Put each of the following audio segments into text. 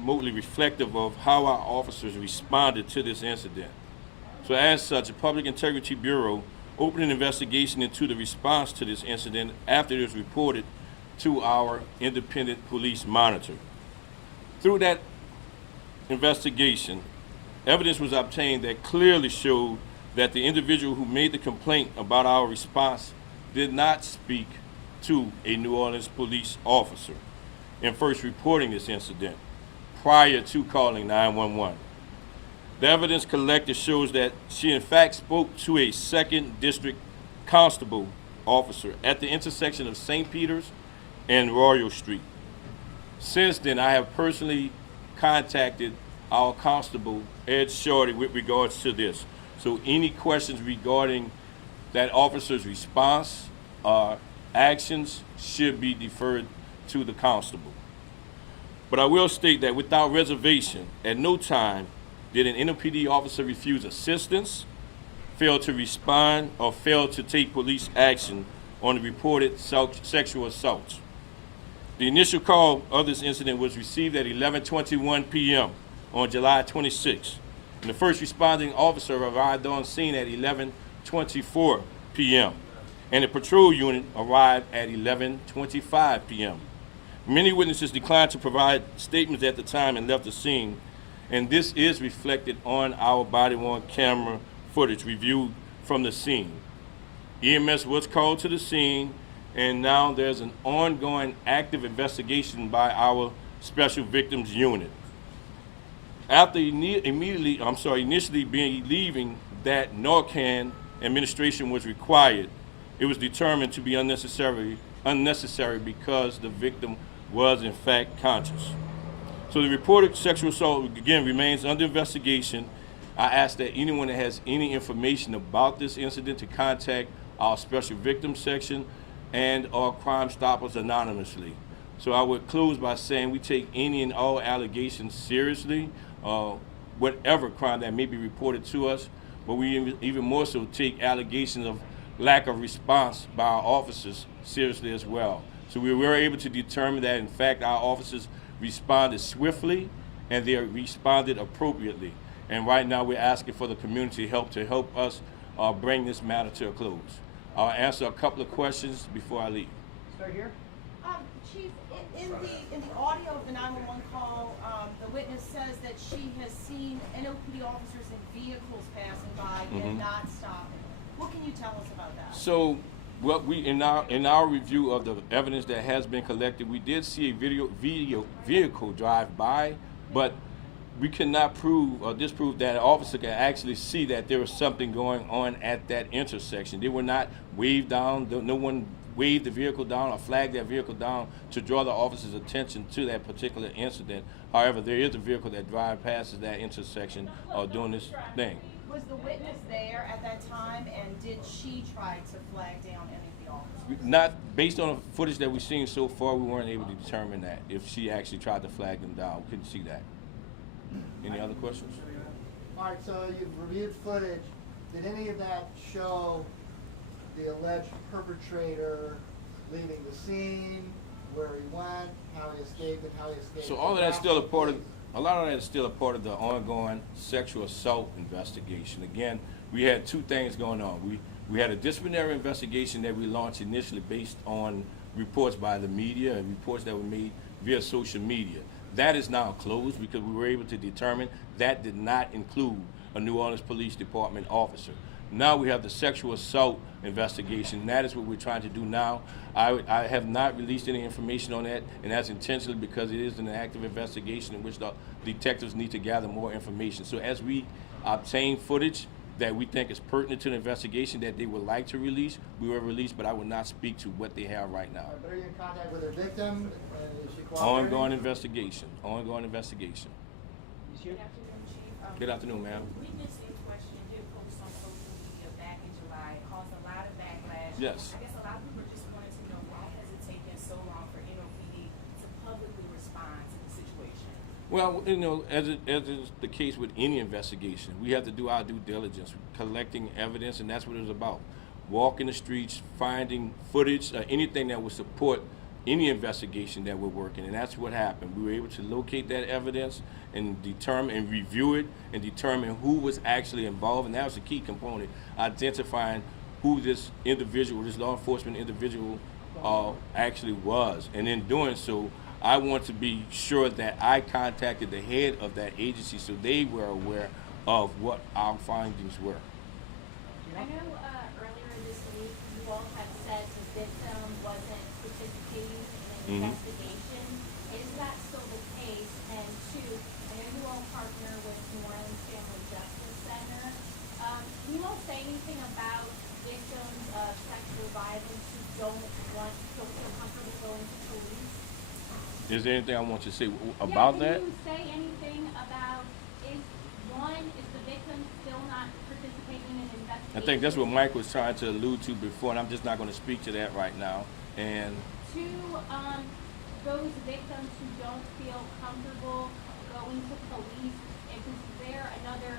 remotely reflective of how our officers responded to this incident. So as such, the Public Integrity Bureau opened an investigation into the response to this incident after it was reported to our independent police monitor. Through that investigation, evidence was obtained that clearly showed that the individual who made the complaint about our response did not speak to a New Orleans police officer in first reporting this incident prior to calling 911. The evidence collected shows that she in fact spoke to a 2nd District Constable officer at the intersection of St. Peter's and Royal Street. Since then, I have personally contacted our constable, Ed Shorty, with regards to this. So any questions regarding that officer's response or actions should be deferred to the constable. But I will state that without reservation, at no time did an NOPD officer refuse assistance, fail to respond, or fail to take police action on the reported sexual assaults. The initial call of this incident was received at 11:21 p.m. on July 26, and the first responding officer arrived on scene at 11:24 p.m., and the patrol unit arrived at 11:25 p.m. Many witnesses declined to provide statements at the time and left the scene, and this is reflected on our body-worn camera footage reviewed from the scene. EMS was called to the scene, and now there's an ongoing active investigation by our Special Victims Unit. After initially believing that Narcan administration was required, it was determined to be unnecessary because the victim was in fact conscious. So the reported sexual assault, again, remains under investigation. I ask that anyone that has any information about this incident to contact our Special Victims Section and our Crime Stoppers anonymously. So I would close by saying we take any and all allegations seriously, whatever crime that may be reported to us, but we even more so take allegations of lack of response by our officers seriously as well. So we were able to determine that in fact our officers responded swiftly and they responded appropriately. And right now we're asking for the community help to help us bring this matter to a close. I'll answer a couple of questions before I leave. Start here. Chief, in the audio of the 911 call, the witness says that she has seen NOPD officers in vehicles passing by and not stopping. What can you tell us about that? So, what we in our review of the evidence that has been collected, we did see a vehicle drive by, but we cannot prove or disprove that an officer can actually see that there was something going on at that intersection. They were not waved down. No one waved the vehicle down or flagged that vehicle down to draw the officer's attention to that particular incident. However, there is a vehicle that drives past that intersection doing this thing. Was the witness there at that time, and did she try to flag down any of the officers? Not based on the footage that we've seen so far, we weren't able to determine that if she actually tried to flag them down. We couldn't see that. Any other questions? All right, so you've reviewed footage. Did any of that show the alleged perpetrator leaving the scene, where he went, how he escaped, and how he escaped? So all of that's still a part of, a lot of that is still a part of the ongoing sexual assault investigation. Again, we had two things going on. We had a disciplinary investigation that we launched initially based on reports by the media and reports that were made via social media. That is now closed because we were able to determine that did not include a New Orleans Police Department officer. Now we have the sexual assault investigation, and that is what we're trying to do now. I have not released any information on that, and that's intentionally because it is an active investigation in which the detectives need to gather more information. So as we obtain footage that we think is pertinent to the investigation that they would like to release, we will release, but I will not speak to what they have right now. But are you in contact with her victim? Is she cooperating? Ongoing investigation. Ongoing investigation. Good afternoon, Chief. Good afternoon, ma'am. Witness in question did post on social media back in July. It caused a lot of backlash. Yes. I guess a lot of people just wanted to know why has it taken so long for NOPD to publicly respond to the situation? Well, you know, as is the case with any investigation, we have to do our due diligence, collecting evidence, and that's what it's about. Walking the streets, finding footage, anything that would support any investigation that we're working, and that's what happened. We were able to locate that evidence and determine and review it and determine who was actually involved, and that was a key component, identifying who this individual, this law enforcement individual, actually was. And in doing so, I want to be sure that I contacted the head of that agency so they were aware of what our findings were. I know earlier this week you all have said the victim wasn't participating in an investigation. Is that still the case? And two, I know you all partner with New Orleans Family Justice Center. Can you all say anything about victims of sexual violence who don't feel comfortable going to police? Is there anything I want you to say about that? Can you say anything about is the victim still not participating in an investigation? I think that's what Mike was trying to allude to before, and I'm just not going to speak to that right now. And To those victims who don't feel comfortable going to police, is there another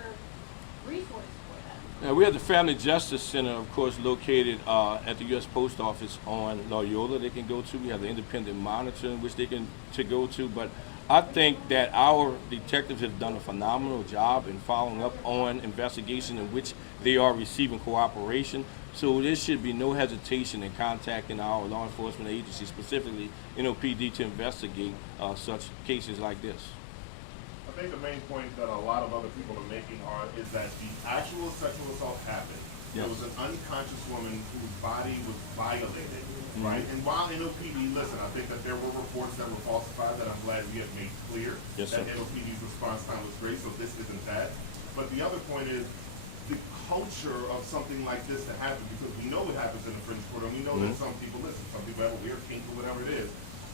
resource for them? now we have the Family Justice Center, of course, located at the U.S. Post Office on Loyola. They can go to. We have the independent monitor, in which they can go to. But I think that our detectives have done a phenomenal job in following up on investigation in which they are receiving cooperation. So there should be no hesitation in contacting our law enforcement agency, specifically NOPD, to investigate such cases like this. I think the main point that a lot of other people are making is that the actual sexual assault happened. Yes. There was an unconscious woman whose body was violated, right? And while NOPD, listen, I think that there were reports that were falsified that I'm glad we have made clear Yes, that sir. NOPD's response time was great, so this isn't that. But the other point is the culture of something like this to happen, because we know it happens in the fringe quarter, and we know that some people, listen, some people have a weird kink or whatever it is.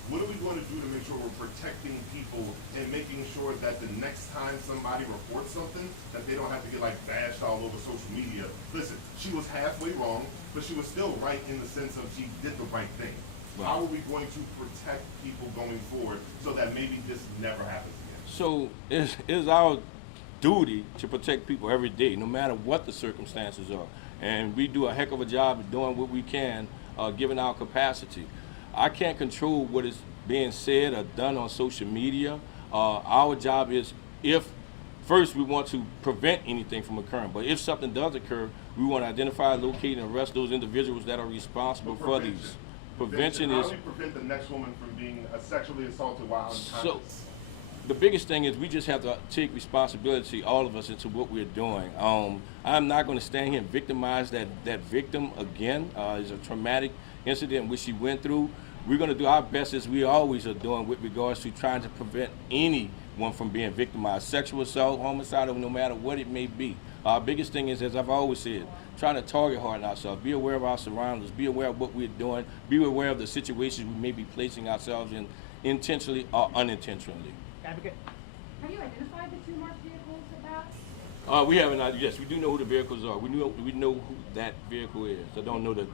What are we going to do to make sure we're protecting people and making sure that the next time somebody reports something, that they don't have to get like bashed all over social media? Listen, she was halfway wrong, but she was still right in the sense of she did the right thing. Right. How are we going to protect people going forward so that maybe this never happens again? So it's our duty to protect people every day, no matter what the circumstances are. And we do a heck of a job of doing what we can, given our capacity. I can't control what is being said or done on social media. Our job is, first we want to prevent anything from occurring, but if something does occur, we want to identify, locate, and arrest those individuals that are responsible for these. Prevention How is, do we prevent the next woman from being sexually assaulted while unconscious? so the biggest thing is we just have to take responsibility, all of us, into what we're doing. I'm not going to stand here and victimize that victim again. It's a traumatic incident which she went through. We're going to do our best, as we always are doing, with regards to trying to prevent anyone from being victimized. Sexual assault, homicide, no matter what it may be. Our biggest thing is, as I've always said, trying to target harden ourselves, be aware of our surroundings, be aware of what we're doing, be aware of the situations we may be placing ourselves in, intentionally or unintentionally. Advocate. Have you identified the two marked vehicles about? We haven't. Yes, we do know who the vehicles are. We know who that vehicle is. I don't know the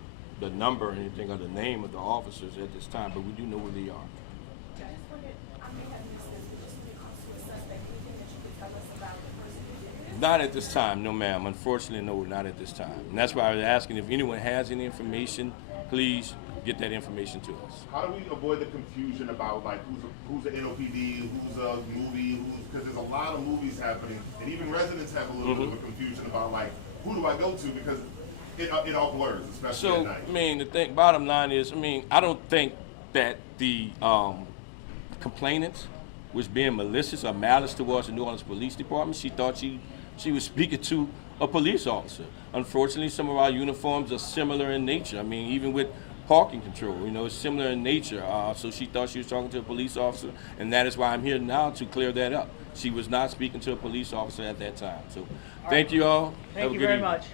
number or anything or the name of the officers at this time, but we do know who they are. I just wanted, I may have missed this, but just when it comes to a suspect, anything that you could tell us about the person who did this? Not at this time, no ma'am. Unfortunately, no, not at this time. And that's why I was asking if anyone has any information, please get that information to us. How do we avoid the confusion about like who's an NOPD, who's a movie, because there's a lot of movies happening, and even residents have a little bit of a confusion about like who do I go to, because it all blurs, especially at So, night. I mean, bottom line is, I don't think that the complainant was being malicious or malice towards the New Orleans Police Department. She thought she was speaking to a police officer. Unfortunately, some of our uniforms are similar in nature. I mean, even with parking control, it's similar in nature. So she thought she was talking to a police officer, and that is why I'm here now to clear that up. She was not speaking to a police officer at that time. So, thank you all. Have Thank a you good very evening. much.